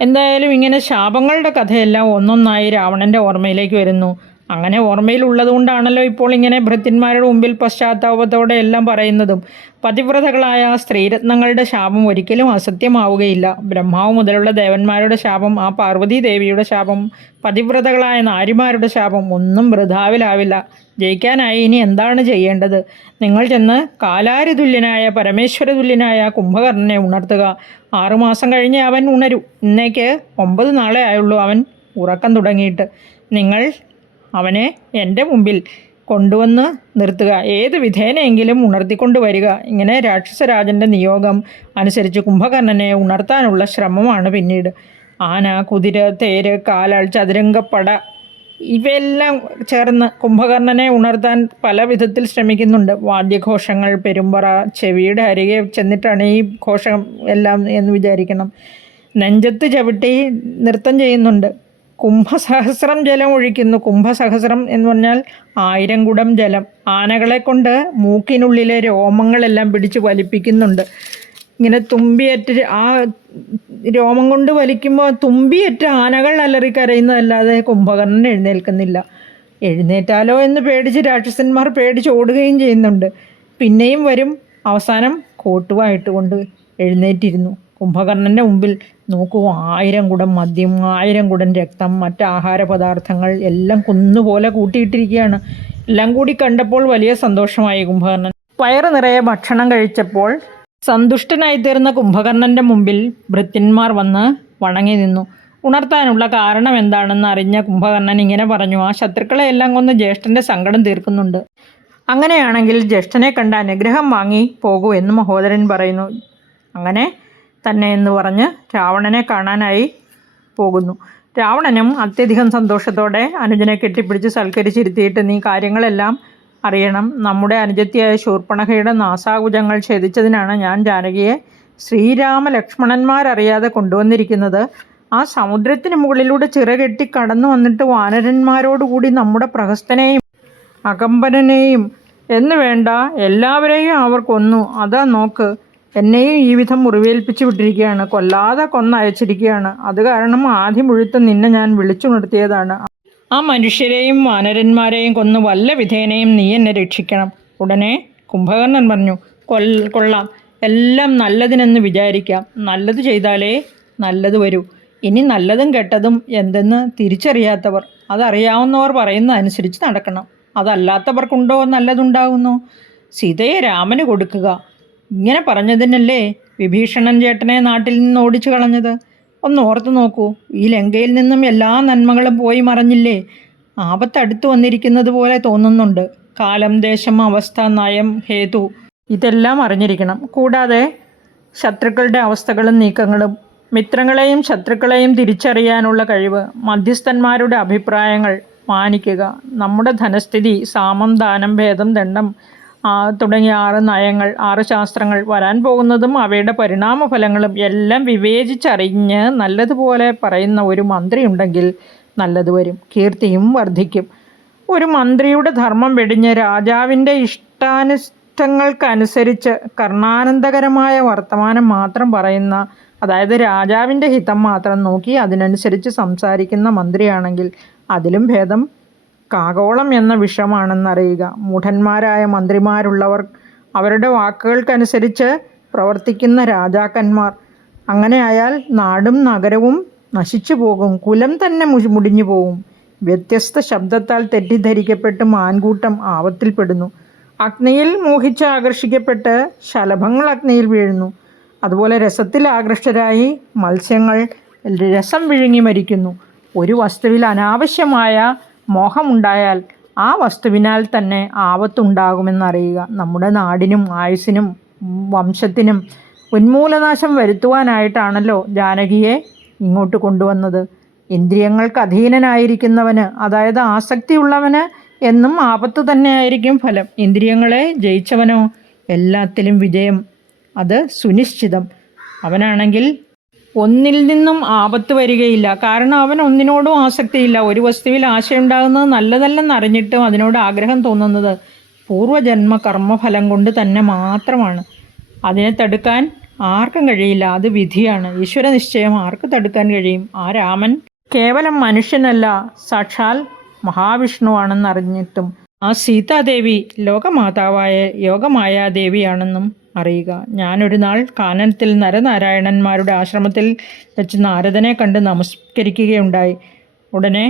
എന്തായാലും ഇങ്ങനെ ശാപങ്ങളുടെ കഥയെല്ലാം ഒന്നൊന്നായി രാവണൻ്റെ ഓർമ്മയിലേക്ക് വരുന്നു. അങ്ങനെ ഓർമ്മയിലുള്ളതുകൊണ്ടാണല്ലോ ഇപ്പോൾ ഇങ്ങനെ ഭൃത്യന്മാരുടെ മുമ്പിൽ പശ്ചാത്താപത്തോടെ എല്ലാം പറയുന്നതും. പതിവ്രതകളായ സ്ത്രീരത്നങ്ങളുടെ ശാപം ഒരിക്കലും അസത്യമാവുകയില്ല. ബ്രഹ്മാവ് മുതലുള്ള ദേവന്മാരുടെ ശാപം, ആ പാർവതീ ദേവിയുടെ ശാപം, പതിവ്രതകളായ നാരിമാരുടെ ശാപം ഒന്നും വൃഥാവിലാവില്ല. ജയിക്കാനായി ഇനി എന്താണ് ചെയ്യേണ്ടത്? നിങ്ങൾ ചെന്ന് കാലാരിതുല്യനായ പരമേശ്വരതുല്യനായ കുംഭകർണനെ ഉണർത്തുക. 6 മാസം കഴിഞ്ഞ് അവൻ ഉണരൂ. ഇന്നേക്ക് 9 നാളെ ആയുള്ളൂ അവൻ ഉറക്കം തുടങ്ങിയിട്ട്. നിങ്ങൾ അവനെ എൻ്റെ മുമ്പിൽ കൊണ്ടുവന്ന് നിർത്തുക. ഏത് വിധേനയെങ്കിലും ഉണർത്തിക്കൊണ്ട് വരിക. ഇങ്ങനെ രാക്ഷസരാജൻ്റെ നിയോഗം അനുസരിച്ച് കുംഭകർണനെ ഉണർത്താനുള്ള ശ്രമമാണ് പിന്നീട്. ആന, കുതിര, തേര്, കാലാൾ, ചതുരംഗപ്പട ഇവയെല്ലാം ചേർന്ന് കുംഭകർണനെ ഉണർത്താൻ പല വിധത്തിൽ ശ്രമിക്കുന്നുണ്ട്. വാദ്യഘോഷങ്ങൾ, പെരുമ്പറ, ചെവിയുടെ അരികെ ചെന്നിട്ടാണ് ഈ ഘോഷം എല്ലാം എന്ന് വിചാരിക്കണം. നെഞ്ചത്ത് ചവിട്ടി നൃത്തം ചെയ്യുന്നുണ്ട്. കുംഭസഹസ്രം ജലം ഒഴിക്കുന്നു. കുംഭസഹസ്രം എന്ന് പറഞ്ഞാൽ 1000 കുടം ജലം. ആനകളെ കൊണ്ട് മൂക്കിനുള്ളിലെ രോമങ്ങളെല്ലാം പിടിച്ച് വലിപ്പിക്കുന്നുണ്ട്. ഇങ്ങനെ തുമ്പിയേറ്റ് ആ രോമം കൊണ്ട് വലിക്കുമ്പോൾ തുമ്പിയേറ്റ് ആനകൾ അലറിക്കരയുന്നതല്ലാതെ കുംഭകർണൻ എഴുന്നേൽക്കുന്നില്ല. എഴുന്നേറ്റാലോ എന്ന് പേടിച്ച് രാക്ഷസന്മാർ പേടിച്ച് ഓടുകയും ചെയ്യുന്നുണ്ട്. പിന്നെയും വരും. അവസാനം കോട്ടുവായിട്ട് കൊണ്ട് എഴുന്നേറ്റിരുന്നു. കുംഭകർണൻ്റെ മുമ്പിൽ നോക്കൂ, 1000 കുടം മദ്യം, 1000 കുടം രക്തം, മറ്റ് ആഹാര പദാർത്ഥങ്ങൾ എല്ലാം കുന്നുപോലെ കൂട്ടിയിട്ടിരിക്കുകയാണ്. എല്ലാം കൂടി കണ്ടപ്പോൾ വലിയ സന്തോഷമായി കുംഭകർണൻ. വയറ് നിറയെ ഭക്ഷണം കഴിച്ചപ്പോൾ സന്തുഷ്ടനായിത്തീർന്ന കുംഭകർണൻ്റെ മുമ്പിൽ ഭൃത്യന്മാർ വന്ന് വണങ്ങി നിന്നു. ഉണർത്താനുള്ള കാരണം എന്താണെന്ന് അറിഞ്ഞ കുംഭകർണൻ ഇങ്ങനെ പറഞ്ഞു: ആ ശത്രുക്കളെ എല്ലാം കൊന്ന് ജ്യേഷ്ഠൻ്റെ സങ്കടം തീർക്കുന്നുണ്ട്. അങ്ങനെയാണെങ്കിൽ ജ്യേഷ്ഠനെ കണ്ട് അനുഗ്രഹം വാങ്ങി പോകൂ എന്ന് മഹോദരൻ പറയുന്നു. അങ്ങനെ തന്നെ എന്ന് പറഞ്ഞ് രാവണനെ കാണാനായി പോകുന്നു. രാവണനും അത്യധികം സന്തോഷത്തോടെ അനുജനെ കെട്ടിപ്പിടിച്ച് സൽക്കരിച്ചിരുത്തിയിട്ട്, നീ കാര്യങ്ങളെല്ലാം അറിയണം. നമ്മുടെ അനുജത്തിയായ ശൂർപ്പണഖയുടെ നാസാകുജങ്ങൾ ഛേദിച്ചതിനാണ് ഞാൻ ജാനകിയെ ശ്രീരാമ ലക്ഷ്മണന്മാരറിയാതെ കൊണ്ടുവന്നിരിക്കുന്നത്. ആ സമുദ്രത്തിന് മുകളിലൂടെ ചിറകെട്ടി കടന്നു വന്നിട്ട് വാനരന്മാരോടുകൂടി നമ്മുടെ പ്രഹസ്തനെയും അകമ്പനെയും എന്ന് വേണ്ട എല്ലാവരെയും അവർ കൊന്നു. അതാ നോക്ക്, എന്നെയും ഈ വിധം മുറിവേൽപ്പിച്ചു വിട്ടിരിക്കുകയാണ്. കൊല്ലാതെ കൊന്നയച്ചിരിക്കുകയാണ്. അത് കാരണം ആദ്യം മുഴുത്ത് നിന്നെ ഞാൻ വിളിച്ചുണർത്തിയതാണ്. ആ മനുഷ്യരെയും വാനരന്മാരെയും കൊന്ന് വല്ല വിധേനയും നീ എന്നെ രക്ഷിക്കണം. ഉടനെ കുംഭകർണൻ പറഞ്ഞു: കൊള്ളാം, എല്ലാം നല്ലതിനെന്ന് വിചാരിക്കാം. നല്ലത് ചെയ്താലേ നല്ലത് വരൂ. ഇനി നല്ലതും കെട്ടതും എന്തെന്ന് തിരിച്ചറിയാത്തവർ, അതറിയാവുന്നവർ പറയുന്ന അനുസരിച്ച് നടക്കണം. അതല്ലാത്തവർക്കുണ്ടോ നല്ലതുണ്ടാകുന്നു? സീതയെ രാമന് കൊടുക്കുക. ഇങ്ങനെ പറഞ്ഞതിനല്ലേ വിഭീഷണൻ ചേട്ടനെ നാട്ടിൽ നിന്ന് ഓടിച്ചു കളഞ്ഞത്? ഒന്ന് ഓർത്തു നോക്കൂ. ഈ ലങ്കയിൽ നിന്നും എല്ലാ നന്മകളും പോയി മറഞ്ഞില്ലേ? ആപത്തടുത്ത് വന്നിരിക്കുന്നത് പോലെ തോന്നുന്നുണ്ട്. കാലം, ദേശം, അവസ്ഥ, നയം, ഹേതു ഇതെല്ലാം അറിഞ്ഞിരിക്കണം. കൂടാതെ ശത്രുക്കളുടെ അവസ്ഥകളും നീക്കങ്ങളും, മിത്രങ്ങളെയും ശത്രുക്കളെയും തിരിച്ചറിയാനുള്ള കഴിവ്, മധ്യസ്ഥന്മാരുടെ അഭിപ്രായങ്ങൾ മാനിക്കുക. നമ്മുടെ ധനസ്ഥിതി, സാമം, ദാനം, ഭേദം, ദണ്ഡം തുടങ്ങിയ 6 നയങ്ങൾ, 6 ശാസ്ത്രങ്ങൾ, വരാൻ പോകുന്നതും അവയുടെ പരിണാമഫലങ്ങളും എല്ലാം വിവേചിച്ചറിഞ്ഞ് നല്ലതുപോലെ പറയുന്ന ഒരു മന്ത്രി ഉണ്ടെങ്കിൽ നല്ലത് വരും, കീർത്തിയും വർദ്ധിക്കും. ഒരു മന്ത്രിയുടെ ധർമ്മം വെടിഞ്ഞ് രാജാവിൻ്റെ ഇഷ്ടാനിഷ്ടങ്ങൾക്കനുസരിച്ച് കർണാനന്ദകരമായ വർത്തമാനം മാത്രം പറയുന്ന, അതായത് രാജാവിൻ്റെ ഹിതം മാത്രം നോക്കി അതിനനുസരിച്ച് സംസാരിക്കുന്ന മന്ത്രിയാണെങ്കിൽ അതിലും ഭേദം കാകോളം എന്ന വിഷമാണെന്നറിയുക. മൂഢന്മാരായ മന്ത്രിമാരുള്ളവർ, അവരുടെ വാക്കുകൾക്കനുസരിച്ച് പ്രവർത്തിക്കുന്ന രാജാക്കന്മാർ. അങ്ങനെയായാൽ നാടും നഗരവും നശിച്ചു പോകും, കുലം തന്നെ മുടിഞ്ഞു പോകും. വ്യത്യസ്ത ശബ്ദത്താൽ തെറ്റിദ്ധരിക്കപ്പെട്ട് മാൻകൂട്ടം ആപത്തിൽപ്പെടുന്നു. അഗ്നിയിൽ മോഹിച്ച് ആകർഷിക്കപ്പെട്ട് ശലഭങ്ങൾ അഗ്നിയിൽ വീഴുന്നു. അതുപോലെ രസത്തിൽ ആകൃഷ്ടരായി മത്സ്യങ്ങൾ രസം വിഴുങ്ങി മരിക്കുന്നു. ഒരു വസ്തുവിൽ അനാവശ്യമായ മോഹമുണ്ടായാൽ ആ വസ്തുവിനാൽ തന്നെ ആപത്തുണ്ടാകുമെന്നറിയുക. നമ്മുടെ നാടിനും ആയുസ്സിനും വംശത്തിനും ഉന്മൂലനാശം വരുത്തുവാനായിട്ടാണല്ലോ ജാനകിയെ ഇങ്ങോട്ട് കൊണ്ടുവന്നത്. ഇന്ദ്രിയങ്ങൾക്ക് അധീനനായിരിക്കുന്നവന്, അതായത് ആസക്തിയുള്ളവന് എന്നും ആപത്ത് തന്നെയായിരിക്കും ഫലം. ഇന്ദ്രിയങ്ങളെ ജയിച്ചവനോ എല്ലാത്തിലും വിജയം, അത് സുനിശ്ചിതം. അവനാണെങ്കിൽ ഒന്നിൽ നിന്നും ആപത്ത് വരികയില്ല. കാരണം അവൻ ഒന്നിനോടും ആസക്തിയില്ല. ഒരു വസ്തുവിൽ ആശയുണ്ടാകുന്നത് നല്ലതല്ലെന്നറിഞ്ഞിട്ടും അതിനോട് ആഗ്രഹം തോന്നുന്നത് പൂർവ്വജന്മ കർമ്മഫലം കൊണ്ട് തന്നെ മാത്രമാണ്. അതിനെ തടുക്കാൻ ആർക്കും കഴിയില്ല. അത് വിധിയാണ്, ഈശ്വര നിശ്ചയം. ആർക്ക് തടുക്കാൻ കഴിയും? ആ രാമൻ കേവലം മനുഷ്യനല്ല, സാക്ഷാൽ മഹാവിഷ്ണുവാണെന്നറിഞ്ഞിട്ടും ആ സീതാദേവി ലോകമാതാവായ യോഗമായാദേവിയാണെന്നും അറിയുക. ഞാനൊരു നാൾ കാനനത്തിൽ നരനാരായണന്മാരുടെ ആശ്രമത്തിൽ വെച്ച് നാരദനെ കണ്ട് നമസ്കരിക്കുകയുണ്ടായി. ഉടനെ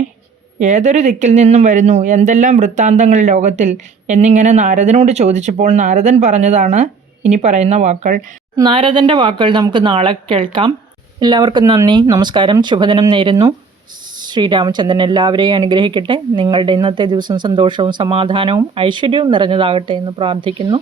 ഏതൊരു ദിക്കിൽ നിന്നും വരുന്നു, എന്തെല്ലാം വൃത്താന്തങ്ങൾ ലോകത്തിൽ എന്നിങ്ങനെ നാരദനോട് ചോദിച്ചപ്പോൾ നാരദൻ പറഞ്ഞതാണ് ഇനി പറയുന്ന വാക്കുകൾ. നാരദൻ്റെ വാക്കുകൾ നമുക്ക് നാളെ കേൾക്കാം. എല്ലാവർക്കും നന്ദി, നമസ്കാരം, ശുഭദിനം നേരുന്നു. ശ്രീരാമചന്ദ്രൻ എല്ലാവരെയും അനുഗ്രഹിക്കട്ടെ. നിങ്ങളുടെ ഇന്നത്തെ ദിവസം സന്തോഷവും സമാധാനവും ഐശ്വര്യവും നിറഞ്ഞതാകട്ടെ എന്ന് പ്രാർത്ഥിക്കുന്നു.